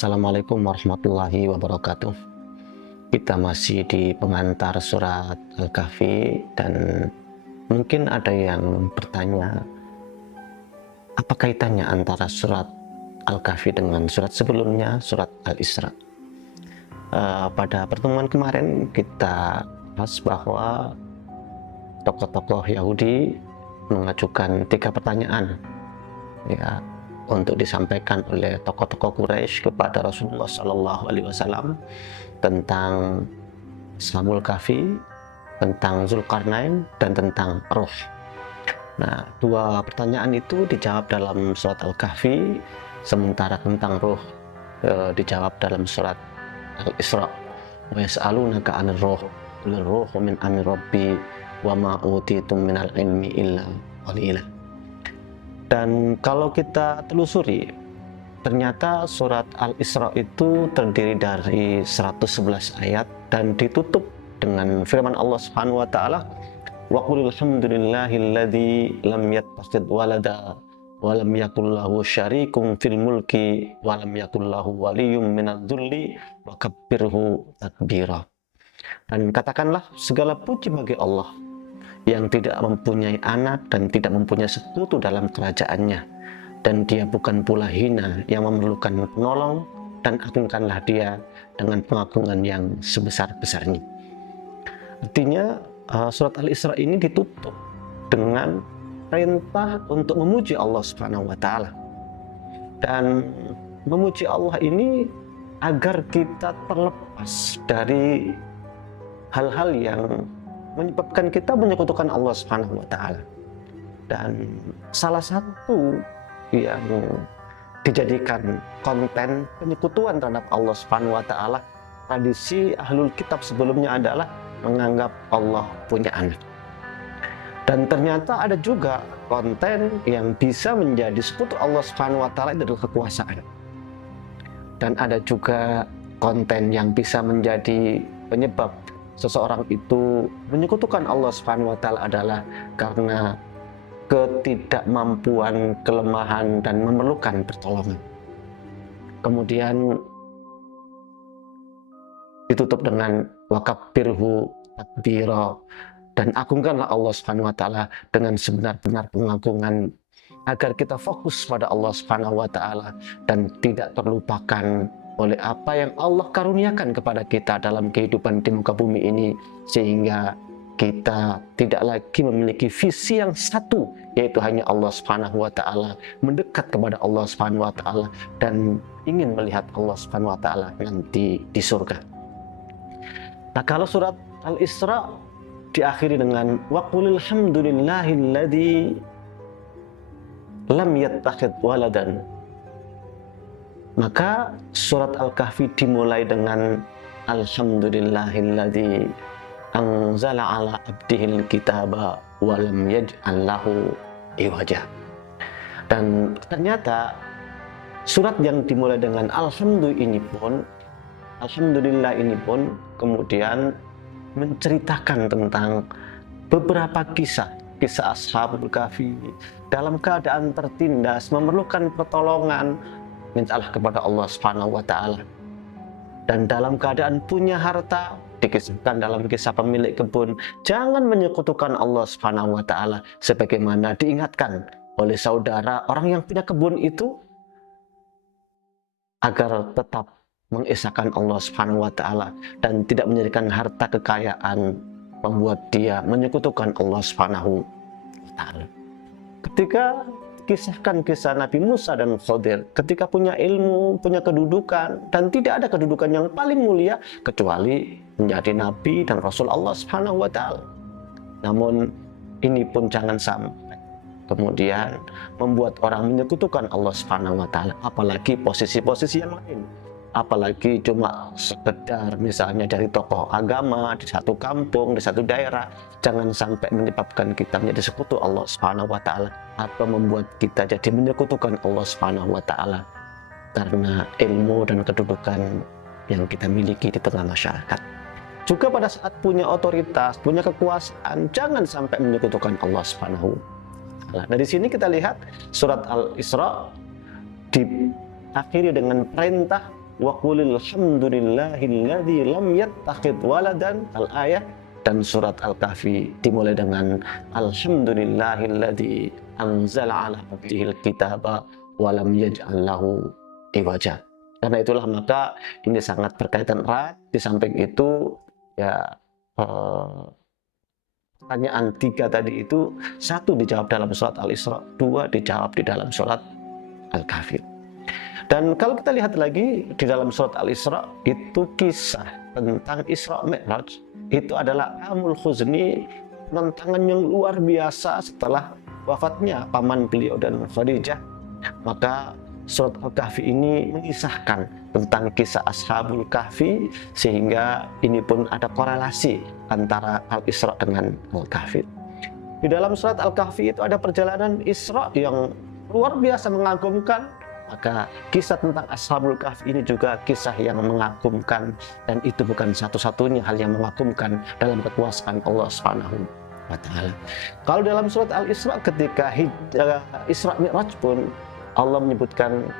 Assalamualaikum warahmatullahi wabarakatuh. Kita masih di pengantar surat Al-Kahfi dan mungkin ada yang bertanya, apa kaitannya antara surat Al-Kahfi dengan surat sebelumnya, surat Al-Isra? Pada pertemuan kemarin kita bahas bahwa tokoh-tokoh Yahudi mengajukan 3 pertanyaan ya untuk disampaikan oleh tokoh-tokoh Quraisy kepada Rasulullah Shallallahu Alaihi Wasallam tentang Ashabul Kahfi, tentang Zulkarnain, dan tentang Ruh. Nah, 2 pertanyaan itu dijawab dalam surat Al-Kahfi, sementara tentang Ruh dijawab dalam surat Al-Isra. Wa yas'alunaka 'anir ruh, qul ruhu min amri rabbi wa ma utitum minal ilmi illa qalila. Dan kalau kita telusuri, ternyata surat Al-Isra itu terdiri dari 111 ayat dan ditutup dengan firman Allah Subhanahu wa taala, wa qul alhamdulillahilladzi lam yattakhidh walada wa lam yakul lahu syarikun fil mulki wa lam yakul lahu waliyyun minadh-dhulli wa kabbirhu takbira. Dan katakanlah segala puji bagi Allah yang tidak mempunyai anak dan tidak mempunyai sekutu dalam kerajaannya, dan dia bukan pula hina yang memerlukan penolong, dan agungkanlah dia dengan pengagungan yang sebesar-besarnya. Artinya surat Al-Isra ini ditutup dengan perintah untuk memuji Allah Subhanahu wa taala. Dan memuji Allah ini agar kita terlepas dari hal-hal yang menyebabkan kita menyekutukan Allah Subhanahu wa taala. Dan salah satu yang dijadikan konten penyekutuan terhadap Allah Subhanahu wa taala, tradisi ahlul kitab sebelumnya adalah menganggap Allah punya anak. Dan ternyata ada juga konten yang bisa menjadi sekutu Allah Subhanahu wa taala adalah kekuasaan. Dan ada juga konten yang bisa menjadi penyebab seseorang itu menyekutukan Allah Subhanahu wa taala adalah karena ketidakmampuan, kelemahan, dan memerlukan pertolongan. Kemudian ditutup dengan wakabbirhu takbira, dan agungkanlah Allah Subhanahu wa taala dengan sebenar-benar pengagungan agar kita fokus pada Allah Subhanahu wa taala dan tidak terlupakan oleh apa yang Allah karuniakan kepada kita dalam kehidupan di muka bumi ini, sehingga kita tidak lagi memiliki visi yang satu, yaitu hanya Allah Subhanahu wa taala, mendekat kepada Allah Subhanahu wa taala dan ingin melihat Allah Subhanahu wa taala nanti di surga. Nah, kalau surat Al-Isra diakhiri dengan wa qulil hamdulillahilladzi lam yattakhidh waladan, maka surat Al-Kahfi dimulai dengan alhamdulillahilladzi anzala ala abdihil kitaba wa lam yaj'al lahu iwaja. Dan ternyata surat yang dimulai dengan alhamdulillah ini pun kemudian menceritakan tentang beberapa kisah Ashabul Kahfi dalam keadaan tertindas, memerlukan pertolongan, mintalah kepada Allah Subhanahu wa taala. Dan dalam keadaan punya harta, dikisahkan dalam kisah pemilik kebun, jangan menyekutukan Allah Subhanahu wa taala, sebagaimana diingatkan oleh saudara orang yang punya kebun itu agar tetap mengesahkan Allah Subhanahu wa taala dan tidak menjadikan harta kekayaan membuat dia menyekutukan Allah Subhanahu wa taala. Ketika kisahkan kisah Nabi Musa dan Khadir, ketika punya ilmu, punya kedudukan, dan tidak ada kedudukan yang paling mulia kecuali menjadi Nabi dan Rasul Allah Subhanahu wa taala. Namun ini pun jangan sampai kemudian membuat orang menyekutukan Allah Subhanahu wa taala, apalagi posisi-posisi yang lain. Apalagi cuma sekedar misalnya dari tokoh agama di satu kampung, di satu daerah, jangan sampai menyebabkan kita menjadi sekutu Allah Subhanahu wa taala atau membuat kita jadi menyekutukan Allah Subhanahu wa taala karena ilmu dan kedudukan yang kita miliki di tengah masyarakat. Juga pada saat punya otoritas, punya kekuasaan, jangan sampai menyekutukan Allah Subhanahu wa taala. Nah, di sini kita lihat surat Al-Isra diakhiri dengan perintah wa qulil hamdulillahilladzi lam yattakhidh waladan al-ayah. Dan surat Al-Kahfi dimulai dengan alhamdulillahilladzi anzala ala abdihil kitaba wa lam yaj'al lahu iwaja. Karena itulah maka ini sangat berkaitan erat. Di samping itu ya pertanyaan 3 tadi itu, 1 dijawab dalam surat Al-Isra, 2 dijawab di dalam surat Al-Kahfi. Dan kalau kita lihat lagi di dalam surat Al-Isra, itu kisah tentang Isra Mi'raj itu adalah amul khuzni, tantangan yang luar biasa setelah wafatnya paman beliau dan Khadijah. Maka surat Al-Kahfi ini mengisahkan tentang kisah Ashabul Kahfi, sehingga ini pun ada korelasi antara Al-Isra dengan Al-Kahfi. Di dalam surat Al-Kahfi itu ada perjalanan Isra yang luar biasa mengagumkan. Maka kisah tentang Ashabul Kahfi ini juga kisah yang mengagumkan, dan itu bukan satu-satunya hal yang mengagumkan dalam kekuasaan Allah Subhanahu wa Ta'ala. Kalau dalam surat Al-Isra, ketika Isra Mi'raj pun Allah menyebutkan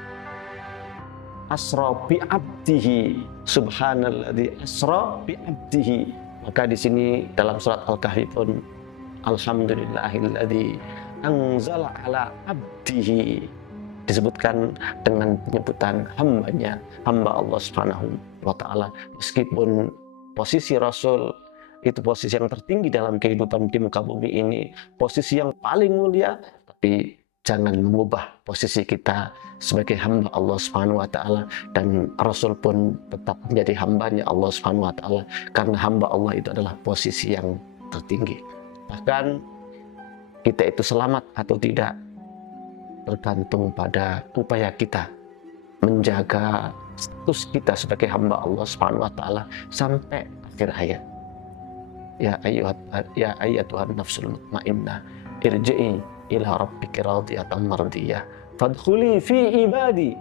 asra bi abdihi, subhanalladzi asra bi abdihi. Maka di sini dalam surat Al-Kahfi pun alhamdulillahilladzi anzala ala abdihi, disebutkan dengan penyebutan hambanya, hamba Allah Subhanahu wa Ta'ala. Meskipun posisi Rasul itu posisi yang tertinggi dalam kehidupan di muka bumi ini, posisi yang paling mulia, tapi jangan mengubah posisi kita sebagai hamba Allah Subhanahu wa Ta'ala. Dan Rasul pun tetap menjadi hambanya Allah Subhanahu wa Ta'ala, karena hamba Allah itu adalah posisi yang tertinggi. Bahkan kita itu selamat atau tidak tergantung pada upaya kita menjaga status kita sebagai hamba Allah Subhanahu wa Ta'ala sampai akhir hayat. Ya ayyatuhan nafsul mutmainnah, irji'i ila rabbiki radiyatan mardiyah, fadkhuli fi ibadi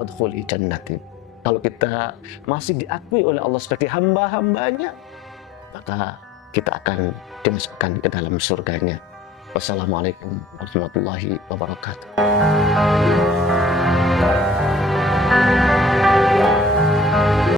wadkhuli jannati. Kalau kita masih diakui oleh Allah sebagai hamba-hambanya, maka kita akan dimasukkan ke dalam surganya. Wassalamualaikum warahmatullahi wabarakatuh.